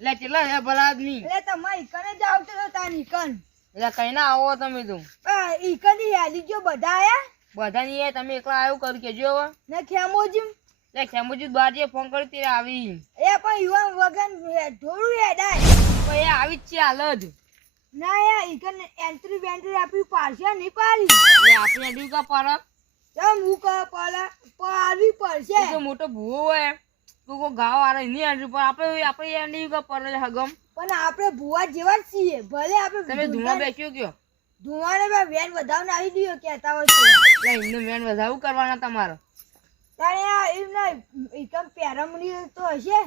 એટલે કેટલા છે ભલા આદમી? એટલે તમારે ઈકને જ આવતો હતો તાની ઈકન. એટલે કઈ ના આવો તમે તું? ઈકન યાદી જો બધા આયા? બધા ની તમે એકલા આવ્યું કરું કેજો હવે. ને ખેમોજી એટલે ખેમુજી બાજે ફોન કરી તે આવી. એ પણ યુવાન વગન થોડું હેડાય. પણ એ આવી જ છે હાલ જ. ના યાર ઈકન એન્ટ્રી બેન્ટ્રી આપી પાડશે નહીં પાડી. એટલે આપણે અડ્યું કા પર ચમ હું કહે પાડવી પડશે. તો મોટો ભૂવો હોય તું કોઈ ગાવ વાળા નહીં અડ્યું પણ આપણે અડ્યું કા પર હગમ. પણ આપણે ભુવા જેવા જ છીએ. ભલે આપણે તમે ધુમા બેસ્યો કયો? ધુવાને વેન વધાવને આવી દીધો કહેતા હોય છે. એટલે એમને વેન વધાવું કરવાના તમારે. તારે આ એમને એકમ પેરામણી તો હશે.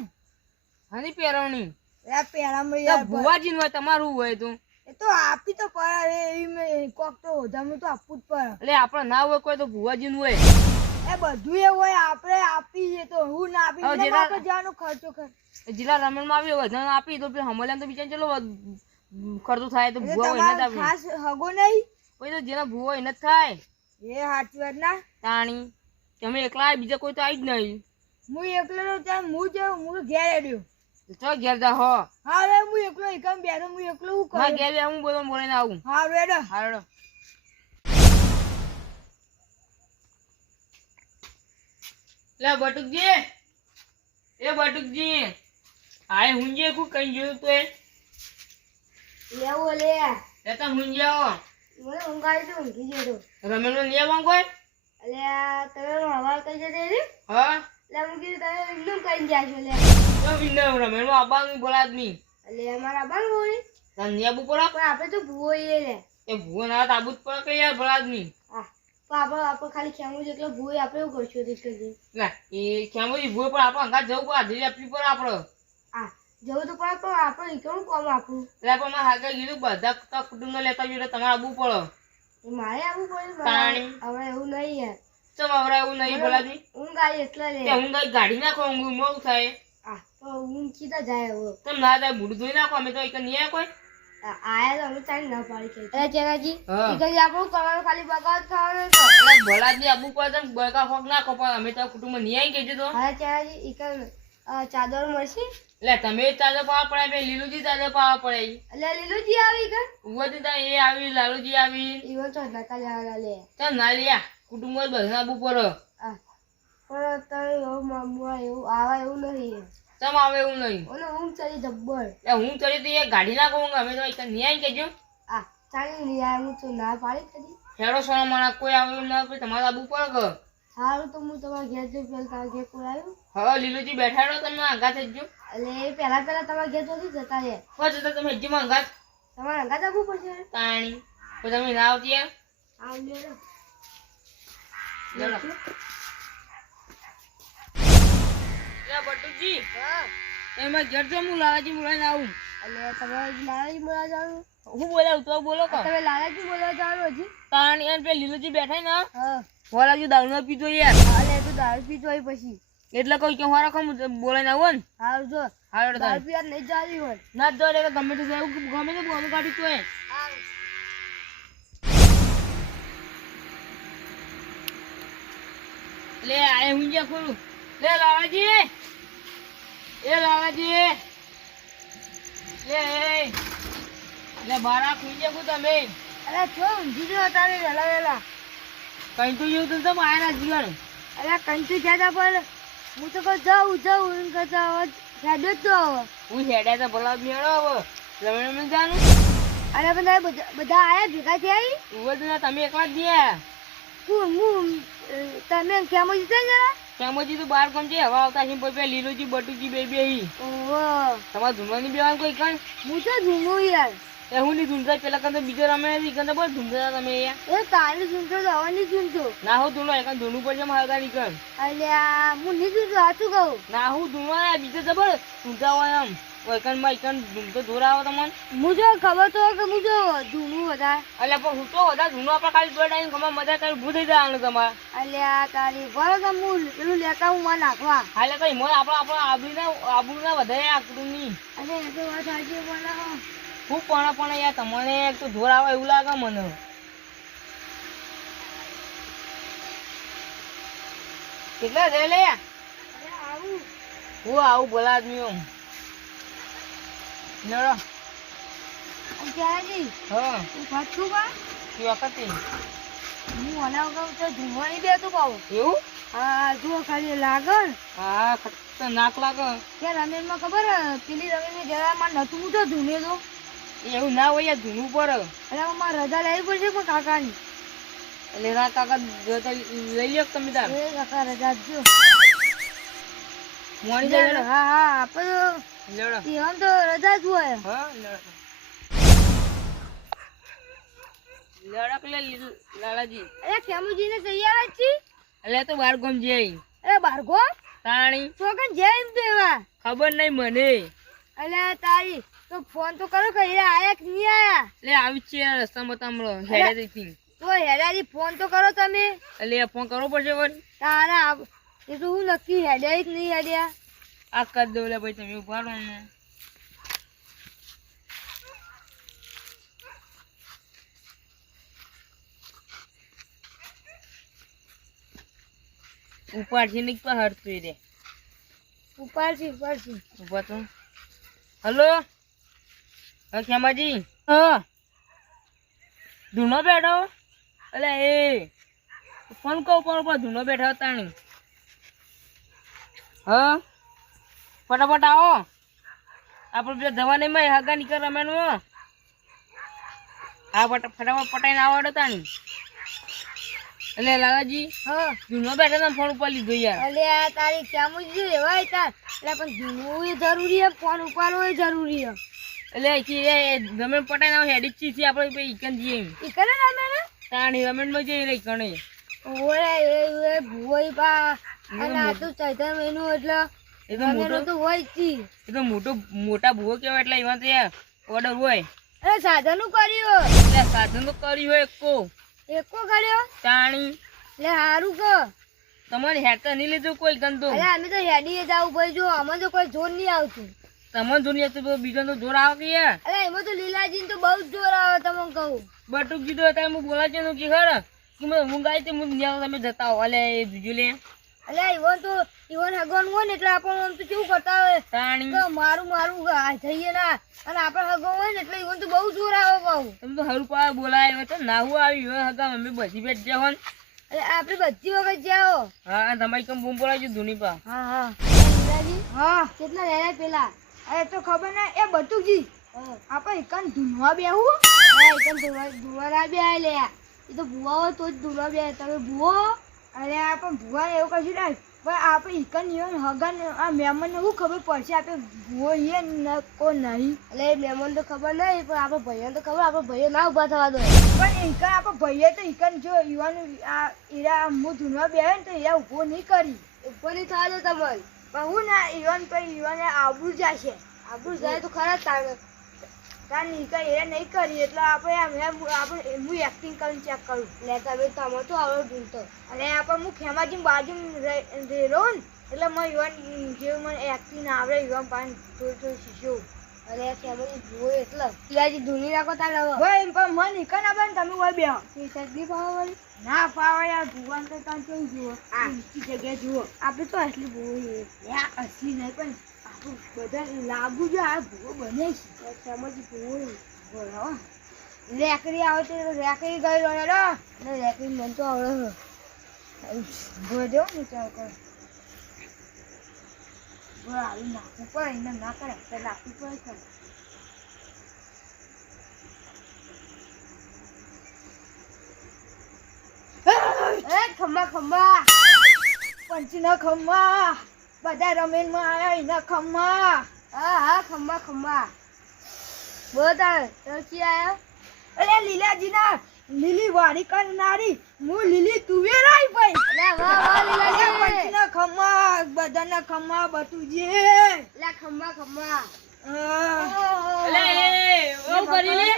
હાની પહેરવણી? એ પેરામણી ભુવાજી હોય તમારું હોય તું. એ તો આપી તો પડે કોક તો વધામણું તો આપવું જ પડે. એટલે આપણે ના હોય કોઈ તો ભુવાજી નું હોય. એ બધું એ હોય આપણે આપીએ તો હું ના આપી આપણે જવાનો ખર્ચો કર. જિલ્લા રમણ માં આવ્યો વધારે આપી તો હમણાં તો બિચાર ચલો ખર્ચો થાય તો ભુવા હોય ને ખાસ હગો નહીં કોઈ તો જેના ભુવો હોય ને થાય. એ સાચી વાત ના તાણી તમે એકલા બીજા કોઈ તો આવી જ નહીં. હું એકલો ત્યાં હું ઘેર આવ્યો. ચો ઘેર જા હો. હા રે હું એકલો એકમ બેઠો હું એકલો હું કરું. ઘેર હું બોલીને આવું. હા રેડો હારડો. લે બટુકજી એ બટુકજી આય હુંજે કુ કઈ જોયું તો એ લેવો લે લેતા હુંજે આવો. મને ઊંઘ આવી તો ઊંઘી જતો. રમેલ નો નિયમ કોઈ અલ્યા તમે હવા કઈ જતી રે? હા એટલે હું કીધું તમે એકદમ કઈ ગયા છો લે. તો વિન્દર રમેલ નો આબાનું બોલા આદમી એટલે અમારા બાન બોલી તને નિયાબુ પડે પણ આપણે તો ભૂવો એ લે. એ ભૂવો ના તાબુ જ પડે કે યાર બોલા આદમી. હા પણ આપણે ખાલી ખેમું જેટલો ભૂવો આપણે એવું કરશું તે કરી. ના એ ખેમુજી ભૂવો પણ આપણે અંગાત જવું પડે હાજરી આપવી પડે આપણે. હા જવું તો પડે પણ આપણે કેવું કામ આપવું. એટલે પણ મારે આગળ કીધું બધા કુટુંબ ને લેતા જોઈએ તમારે આવવું પડે. મારે આવવું પડે હવે એવું નહીં યાર. ચમ આવડે એવું નહીં બોલાજી? ઊંઘ આવી એટલે લે. હું કઈ ગાડી નાખો ઊંઘ મોડું થાય. હા તો ઊંઘ સીધા જાય હવે. તમે ના જાય મૂડ ધોઈ નાખો અમે તો એક નહીં કોઈ આયા તો અમે ચાલી ના પાડી કે ચેરાજી હા ઈકજી આપણું કરવાનું ખાલી બગાડ ખાવાનું તો એટલે ભલાજી આબુ પડે ને બળકા ફોક નાખો પણ અમે તો કુટુંબ નહીં આવી કેજો તો. હા ચેરાજી ઈકન ચાદર મળશે. એટલે તમે ચાદર પાવા પડે બે લીલુજી ચાદર પાવા પડે. એટલે લીલુજી આવી કે ઉગતી તા એ આવી લાલુજી આવી ઈવન તો નકા લેવા લે. ચાલ ના લ્યા કુટુંબ જ બધા આબુ પડે. હા પણ તારે એવું મામવા એવું આવા એવું નહીં. ચમ આવે એવું નહીં? ઓલો ઊંઘ ચડી જબ્બર. એટલે હું ચડી તો એ ગાડી નાખો અમે તો એક નહીં આવી કેજો. હા ચાલી લઈ આવ્યું તો ના પાડી કરી. હેડો સોના માણા કોઈ આવ્યું ના કોઈ તમારે આબુ પડે કે. સારું તો હું તમારા ઘેર જઈ પેલા તારા ઘેર કોઈ આવ્યું. હવે લીલુજી બેઠાડો તમે અંગાત જ જો. એટલે પહેલા તમારા ઘેર તો જતા રહે. પછી તો તમે હજ્જીમાં અંગાત તમારે અંગાત આવવું પડશે. તાણી તો તમે ના આવતી યાર. આવ લે બટુજી તમે ઘેર જો હું લાલાજી બોલાવીને આવું. એટલે તમારે લાલાજી બોલવા જવાનું? હું બોલાવું તો બોલો કો. તમે લાલાજી બોલવા જવાનું હજી? તાણી એમ પે લીલુજી બેઠા ને હા બોલાજી દારૂ ના પીધો યાર. હાલે તો દારૂ પીતો હોય પછી એટલે કોઈ કે હોરા ખમ બોલાઈને આવો ને. હારું જો હાલો દારૂ પીવા નહીં જાવી હોય ના જ દોડે ગમે તે ગમે તે બોલું કાઢી તો એ લે આય હું જે ખોલું. લે લાલાજી એ લાલાજી લે બારા ખુંજે કુ તમે. અરે છો ઊંઘી જો તારે વેલા વેલા કઈ તો એવું તો આયના જીવન. અરે કંચુ જ્યાદા પર હું તો કહું જાઉં એમ કરતા હેડે તો હું હેડ્યા તો ભલા મેળો હવે રમણ જાનું. અરે બધા બધા આયા ભેગા થયા. ઉવર તમે એકલા જ ગયા. હું તમે કેમ જીતે જરા કેમોજી તો બાર કોમ છે હવા આવતા છે પછી લીલોજી બટુજી બે બે ઓહો તમારે ધૂમવાની બેવાનું કોઈ કણ. હું તો ધૂમું યાર. એ હું નહીં ધૂમતા પેલા કંઈ બીજો રમે નથી કંઈ બસ ધૂમતા તમે યાર. એ તારી ધૂમતો જવાની ધૂમતો ના હું ધૂનો એક ધૂનું પડશે મારતા નીકળ. અલ્યા હું નહીં ધૂમતો સાચું કહું. ના હું ધૂનવા બીજો જબર ધૂમતા હોય એમ વૈકનમાં એકન ધૂમતો જોર આવે તમને. હું જો ખબર તો કે હું જો ધૂનું વધારે. એટલે પણ હું તો વધારે ધૂનો આપણે ખાલી દોડ આવીને ખબર મજા કરી ભૂ થઈ જવાનું તમારે. અલ્યા તારી બરોબર હું પેલું લેતા હું માં નાખવા. હા એટલે કઈ મને આપણે આબુ ના વધારે આકડું નહીં. અરે એ તો વાત સાચી પણ હું પણ યાર તમને એક તો જોર આવે એવું લાગે મને. કેટલા છે લે? આવું હું આવું બોલા આદમી લડો અને ત્યાંજી હા હું ખાતું કા એ વખતે હું આના વગર તો ધૂમવાની બેતું કહું. એવું હા જુઓ ખાલી લાગણ હા ખતરનાક લાગે કે રમેશમાં ખબર પેલી રમેશમાં જરા માં નતું તો ધૂમે તો એવું ના હોય યાર ધૂનું પર એટલે મારે રજા લેવી પડશે પણ કાકાની. એટલે રા કાકા જોતા લઈ લ્યો તમે તાર એ કાકા રજા જો મોણી જાય હા હા આપણે લડો ઈવન તો રજા જ હોય. હા લડો લડક લે લાલાજી અરે કેમુજીને તૈયાર જ છી. એટલે તો બાર ગમ જઈ અરે બારગો તાણી છોકન જેમ તો એવા ખબર નહીં મને અલ્યા તારી તો ફોન તો કરો કે એ આયા કે નહીં આયા. એટલે આવી છે રસ્તામાં તામળો હેડે થી તો હેડાજી ફોન તો કરો તમે. એટલે ફોન કરવો પડશે વળી તારા એ તો હું નક્કી હેડ્યા કે નહીં હેડ્યા. આ કરી દો લે ભાઈ તમે ઉભા રહો ને ઉપાડશે ને પર હરતું રે ઉપાડશી ઉભા તો હલો હા ખેમાજી હા ધૂનો બેઠો એટલે એ ફોન કહું પણ ધૂનો બેઠો તાણી હા ફટાફટ આવો આપણે પેલા દવા નહીં માં હગા નીકળ રમેનું હા ફટાફટ પટાઈને આવો તાણી એટલે લાલાજી હા ધૂનો બેઠો ને ફોન ઉપર લીધો યાર અલ્યા તારી કેમુજી એવા તાર એટલે પણ ધૂનવું એ જરૂરી હે ફોન ઉપાડવો એ જરૂરી હે. એટલે રમેન પટાઈને આવો હેડી ચી છે આપણે ઈકન જઈએ ઈ કરે ને અમે તાણી રમેનમાં જઈ રહી કણે ઓરે એ ભુવઈ પા અને આ તો ચૈતર મહિનો એટલે એ તો રમેનો તો હોય જ છી. એ તો મોટા ભૂવો કહેવાય એટલે એમાં તો યાર ઓર્ડર હોય અરે સાધનું કર્યું એટલે સાધન તો કર્યું હોય એકો કર્યો તાણી એટલે હારું કે તમારે હેડતા નહીં લીધું કોઈ ગંદો અરે અમે તો હેડીએ જાવ ભાઈ જો અમે તો કોઈ જોર નહીં આવતું. તમને જોની હતું બીજો તો જોર આવે કે યાર અરે એમાં તો લીલાજી તો બહુ જ જોર આવે તમને કહું. બટુક કીધું હતા હું બોલાવજો નું કે ખર કે હું ગાય તે હું તમે જતા હો એટલે એ બીજું લે અલ્યા ઈવન તો ઈવન હગવાનું હોય ને એટલે આપણે આમ તો કેવું કરતા હોય તાણી કે મારું જઈએ ના અને આપણે હગો હોય ને એટલે ઈવન તો બહુ જોર આવે બહુ. તમે તો હરું પા બોલાય તો નાવું આવી હોય હગા મમ્મી બધી બેઠ જાવ ને એટલે આપણે બધી વખત જાઓ. હા તમારી કમ બૂમ બોલાવજો ધૂની પા હા હા લીલાજી હા કેટલા રહ્યા પેલા અરે તો ખબર ના એ બટુકજી આપણે એકન ધૂનવા બેહું એકન ધૂનવા ના બે લે એ તો ભૂવા હોય તો જ ધૂનવા બે તમે ભૂવો અરે આ પણ ભૂવા એવું કશું ના પણ આપણે એકન હગન આ મહેમાનને શું ખબર પડશે આપણે ભૂવો એ કો નહીં એટલે એ મહેમાન તો ખબર નહીં પણ આપણે ભાઈઓને તો ખબર આપણે ભાઈઓ ના ઊભા થવા દો પણ એકન આપણે ભાઈએ તો એકન જો યુવાનું આ ઈરા હું ધૂનવા બે ને તો એરા ઊભો નહીં કરી ઊભો નહીં થવા દો તમારે પણ હું ના ઈવન તો ઈવને આબરૂ જશે આબરૂ જાય તો ખરા તાર નીકળ એ નહીં કરી એટલે આપણે હું એક્ટિંગ કરીને ચેક કરું એટલે તમે તો આવડો ઢૂંઢતો અને આપણે હું ખેમાજી બાજુ રહું ને એટલે મને ઈવન જેવું મને એક્ટિંગ આવડે ઈવન પાણી થોડું શીખ્યું અને ખેમાજી જુઓ એટલે પિલાજી ધૂની રાખો તાર ભાઈ પણ મને નીકળ ના ને તમે હોય બે સગડી ફાવા વાળી ના ફાવા યાર ભગવાન તો ત્યાં કેવું જુઓ આ જગ્યાએ જુઓ આપણે તો અસલી ભૂવો અસલી નહીં પણ બધા લાગુ જો આ ભૂવો બને છે સમજ ભૂવો બોલો રેકડી આવે તો રેકડી ગઈ રહ્યો ને રેકડી મન તો આવડે ગોજો ને ચાલ કર બોલ નાખું પડે એને ના કરે તો નાખવું પડે એ ખમ્મા ખમ્મા પંચના ખમ્મા બધા રમેન માં આયા એના ખમ્મા હા હા ખમ્મા ખમ્મા બોતા તરસી આયા અરે લીલાજી ના લીલી વાડી કરનારી હું લીલી તુવેર આઈ ભાઈ અરે વાહ વાહ લીલાજી પંચના ખમ્મા બધાના ખમ્મા બતુજી લે ખમ્મા ખમ્મા લે ઓ કરી લે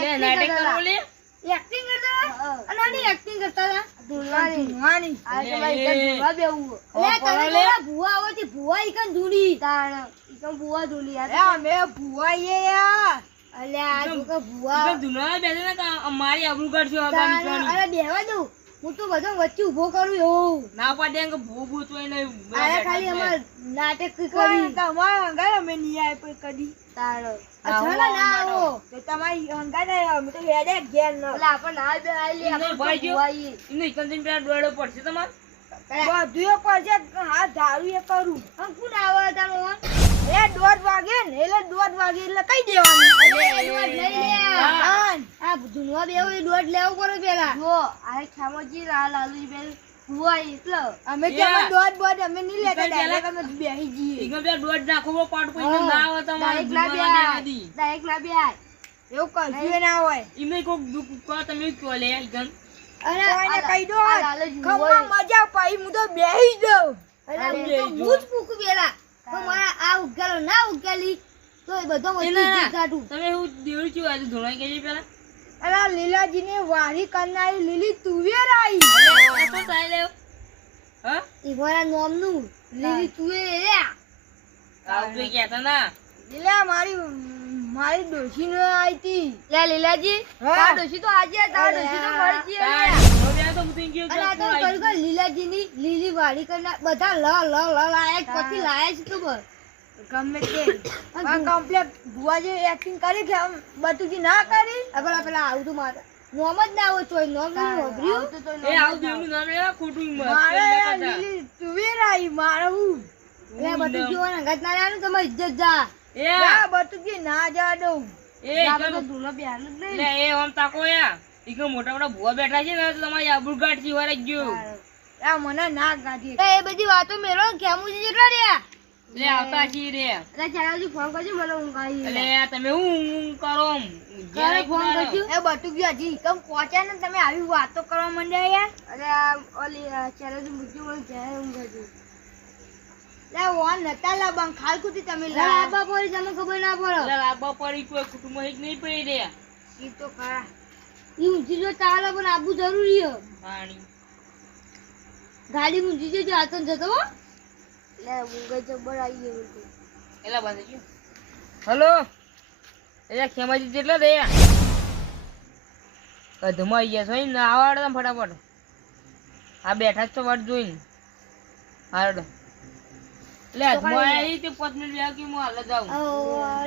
લે નાટક કરો લે એક્ટિંગ કરતા અને આની એક્ટિંગ કરતા હતા ધૂણવાની આ તો ભાઈ કન ધૂવા બેવું લે તમે બોલા ભુવા આવતી ભુવા ઈકન ધૂણી તાણ ઈકન ભુવા ધૂણી યાર એ મે ભુવા યાર અલે આ તો કે ભુવા ધૂના બેસે ને અમારી આબરૂ કાઢજો હગા નીકળવાની અરે બેહવા દઉં હું તો બધો વચ્ચે ઊભો કરું એવું ના પાડે કે ભૂ ભૂ તો એને આયા ખાલી અમાર નાટક કરી તમારા હંગાય અમે નહીં આય પર કદી તારો અચ્છા ના આવો તો તમારી હંગાય અમે તો હેડે ઘેર ન એટલે આપણ ના બે આઈ લે આપણે ભાઈ જો ભાઈ ઇને કંદન પેલા દોડો પડશે તમાર બધું પડશે હા ધારું એ કરું અંકુન આવે તારો એ 1:30 વાગે ને એટલે 1:30 વાગે એટલે કઈ દેવાનું લઈ લે આ જુનવા બેવ એ 1:30 લેવો પડે પેલા જો આ ખામોજી લાલુજી બેન હુઆ એટલે અમે કેમ 1:30 અમે નહીં લેતા ડાયરેક્ટ અમે બેહી જઈએ ઇગમ બે દોડ નાખો પાડ કોઈ ના આવે તમારે ડાયરેક્ટ ના બે એવું કશું ના હોય ઇમે કોક દુખ કો તમે ક્યો લે ઇગમ અરે કોઈને કહી દો ખમ્મા મજા પાઈ હું તો બેહી જાઉં અરે હું તો મૂજ પૂકું પેલા તો મારા આ ઉગાલો ના ઉગાલી તો એ બધો વચ્ચે કાઢું તમે હું દેવડી છું આજે ધોળાઈ ગઈ પેલા અરે લીલાજી ને વારી કરનારી લીલી તુવેર આઈ આ તો સાઈ લેવ હ ઈ મારા નામનું લીલી તુવેર આવ જો કે ના લીલા મારી ડોશી ને આઈતી લે લીલાજી તાર ડોશી તો આજે તાર ડોશી તો મળી ગઈ હવે તો મુતિન ગયો અરે તો કઈ લીલાજી ની લીલી વાડી કરનાર બધા લાયા પછી લાયા છે ખબર ગમે તે આ કમ્પ્લેટ ભુવાજી એક્ટિંગ કરી કે બટુજી ના કરી પેલા આવું તો મારા નોમ જ ના આવો તોય નોમ નહીં હોભર્યું એ આવ દેવનું નામ લેવા ખોટું મારે લીલી તુવેર આઈ મારું એ બટુજી ઓને અંગત ના લેવાનું તમારી ઇજ્જત જા એ બટુજી ના જા દઉં એ આપણે તો ધૂનો બેહાન જ નહીં લે એ ઓમ તાકો યા ઈકો મોટા મોટા ભુવા બેઠા છે ને તો તમારી આબરૂ ગાંઠ થી વારે ગયો આ મને ના ગાડી એ બધી વાતો મેલો કેમુજી જેટલા રહ્યા લે આવતા છી રે અરે ચાલાજી ફોન કરજો મને ઊંઘ આવી એટલે તમે હું કરો ઘરે ફોન કરજો એ બટુજી હજી કમ પહોંચ્યા ને તમે આવી વાતો કરવા માંડ્યા યાર અરે આ ઓલી ચાલાજી મુજ્જો મને ઘરે ઊંઘ આવી લે ઓન નતા લાબં ખાલકુતી તમે લાબા પડી તમને ખબર ના પડે લે લાબા પડી કોઈ કુટુંબ જ નહીં પડી રે ઈ તો ખરા ઈ ઊંચી જો ચાલે પણ આબુ જરૂરી હે પાણી ગાડી ઊંચી જો આતન જતો હો લે ઊંઘ જબર આવી ગયો એલા બંધ ગયો હલો એલા ખેમાજી જેટલા રે કદમાં આવી ગયા છો ને આવડ ફટાફટ આ બેઠા છો વાટ જોઈને હારડો લે અધમાં આવી તે 5 મિનિટ વ્યા કે હું હાલ જાઉં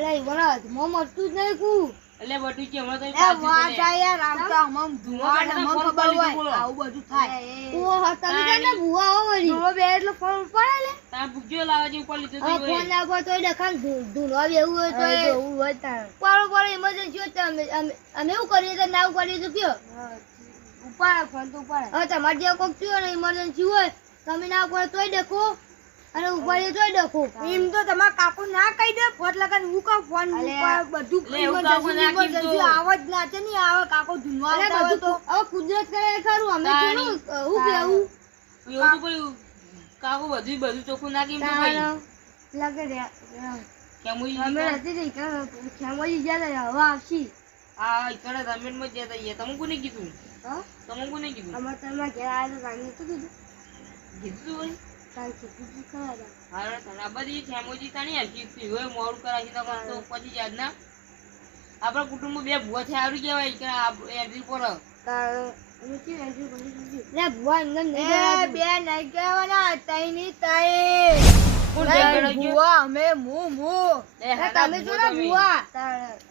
લે વરાત મો મરતું જ નહીં કુ એટલે બટુ કે હમણાં તો એ વાત આ યાર આમ તો હમ ધુઆ ને મમ ખબર હોય આવું બધું થાય ઓ તમે જાને ભુવા હો વળી ધુઓ બે એટલે ફોન ઉપાડે લે તા ભૂજો લાવા જે ઉપર લીધો તો ફોન લાગો તો ડખાન ધુનવા બેવું હોય તો એવું હોય તાર પાડો ઇમરજન્સી હોય તો અમે એવું કરીએ તો ના કરીએ તો કયો ઉપાડે ફોન તો ઉપાડે હવે તમારે જે કોક થયો ને ઇમરજન્સી હોય તમે ના પડે તોય દેખો અરે ઉપાડીએ તોય દેખો એમ તો તમાર કાકુ ના કહી દે ફોન લગાને હું કા ફોન બધું ઇમરજન્સી આવાજ ના છે ની આવે કાકો ધુનવા આવે તો હવે કુદરત કરે ખરું અમે કેવું હું કેવું એવું તો કોઈ કાકો બધું ચોખ્ખું નાખી તો ભાઈ લાગે રે કેમુઈ અમે હતી કે કેમુઈ જ્યાં હવે આવશી આ ઇકડે રમેન માં જતા યે તમે કોને કીધું હા તમે કોને કીધું અમાર તમે ઘરે આવીને ગાડી તો કીધું કીધું કાલ કીધું ખરા હા તને બધી કેમુજી તાણી હકી હોય મોડ કરાવી તો પછી યાદ ના આપણા કુટુંબ બે ભૂવા થી આવી કહેવાય કે એન્ટ્રી પર લે ભૂવા એમને નહીં બે નહીં કહેવાના તઈની તઈ ભૂવા અમે મુ તમે જો ને ભૂવા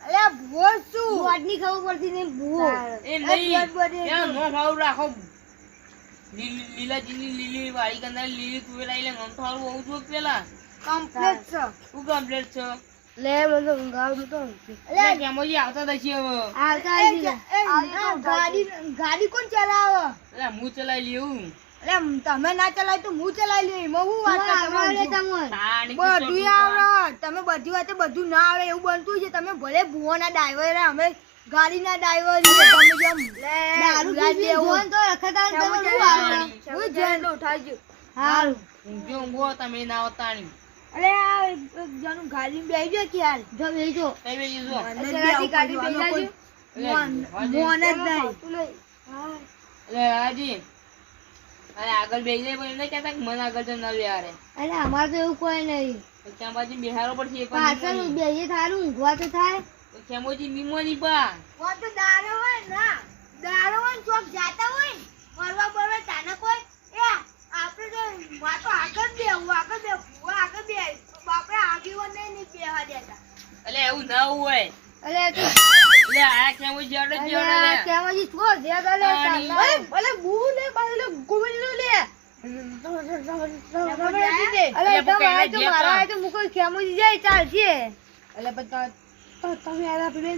અલે ભૂવો શું વાડની ખબર પડતી નહીં ભૂવો એ નહીં યાર નો ભાવ રાખો લીલાજીની લીલી વાળી કંદા લીલી તુવેર આઈ લે મમ થારું હોવું જો પેલા કમ્પ્લીટ છે હું કમ્પ્લીટ છે લે મને ઊંઘાવ તો અલે કેમોજી આવતા દશી હવે આવતા ગાડી કોણ ચલાવે અલે હું ચલાવી લેવું અલે તમે ના ચલાવી તો હું ચલાવી લઉં એમાં હું વાત તમારે બધું આવડે તમે બધી વાતે બધું ના આવડે એવું બનતું છે તમે ભલે ભુવાના ડ્રાઈવર અમે ગાડીના ડ્રાઈવર તમે જેમ દારૂ પી જોન તો રખતા તમે શું આવડે હું જેન ઉઠાવજો હાલ ઊંઘો ઊંઘો તમે ના આવતાણી અરે આ જણું ગાડીમાં બેહી ગયો કે યાર જો બેહજો કઈ બેહી જો અંદર ગાડી બેહી જાજો મોન જ નહીં અરે હાજી અરે આગળ બેહી જાય પણ એમને કહેતા કે મને આગળ જન ના યાર અરે અમાર તો એવું કોઈ નહીં ત્યાં બાજુ બિહારો પર છે પાછળ બેહી થારું ઊંઘવા તો થાય કેમોજી નિમોની પા ઓ તો દારો હોય ના દારો હોય ચોક જાતા હોય ફરવા બરવા ચાને કોઈ એ આપણે તો વાતો આગળ બે ભૂવા આગળ બે બાપરે આગેવાન નહીં બેહવા દેતા અલે એવું ના હોય અલે તું લે આ કેમ જોડે જોડે લે કેવાજી છો દેતા લે અલે બૂ લે બાલે ગોવિંદ લે અલે તમારે તો મારા તો મુકો કેમુજી જાય ચાલશે અલે પણ તમે આલા પેલે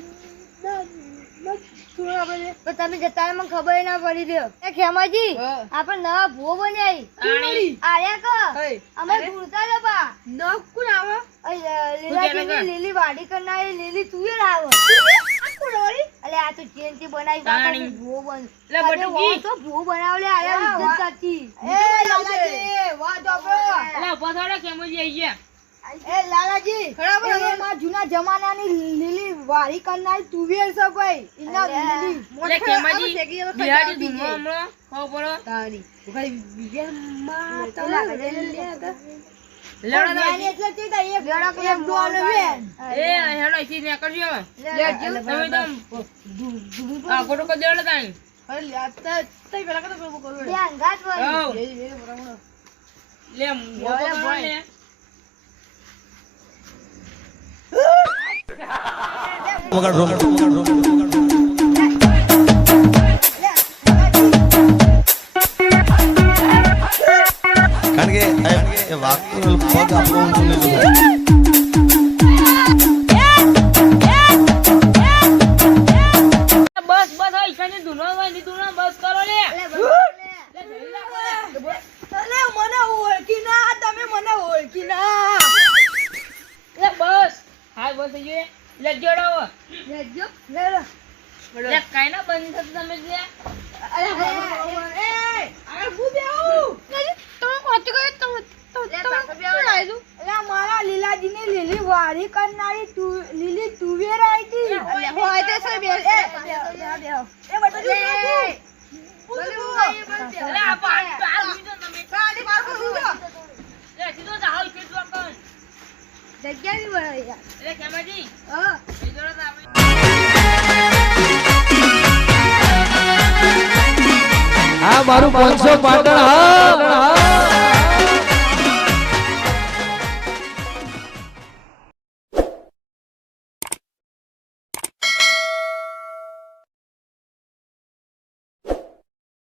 તમે જતા મને ખબર ના પડી રહ્યો એ ખેમાજી આપણે નવા ભૂવો બનાવી આયા ક અમે ભૂલતા જ બા નકુન આવે લીલી વાડી કરનારી લીલી તુવેર આવે અલે આ તો જેનથી બનાવી બાપા ભૂવો બન લે બટુકી તો ભૂવો બનાવ લે આયા ઇજ્જત સાચી એ લાલાજી વાહ ડોબો લે પથાડા કેમજી આઈ ગયા એ લાલાજી ખરાબર માં જૂના જમાનાની લીલી વાડી કરનાર તુવેર છે ભાઈ ઇના લીલી લે કેમજી બિહારી દુનો હમણો ખો પડો તારી ભાઈ બીજે માં તમારે લે લડા ને એટલે તે તો એક લડા એક ડોલ વેન એ હેડો ઈથી ને કરજો લે તમે તો આ ફોટો કો દેડો તાઈ અરે લ્યા તઈ પેલા કતો કરું ધ્યાન ગાત વળી લે મોકો લે કારણ કે એ વાગતું પગ આપણું સુને છે બસ બસ આ ઈશાની દુનો હોય ની દુનો બસ કરો લે અલે મને ઓળખી ના તમે મને ઓળખી ના લે બસ હાય બસ જોઈએ લે જોડાવો લેજો લે લે કાઈ ના બંધ થતું તમે લે અરે એ અરે હું બેહું તમે કોતી ગયો તમે લાઈ દઉં અલે મારા લીલાજીની લીલી વાડી કરનારી લીલી તુવેર આઈતી અલે હોય તે છે બે એ બટુ લે આ પાણી તમે કાલી માર કો સુજો લે સીધો જાવ કે જો કન જગ્યા ની વળાઈ યાર લે કેમજી હા એ જોડો આપણે આ મારું 500 પાટણ હા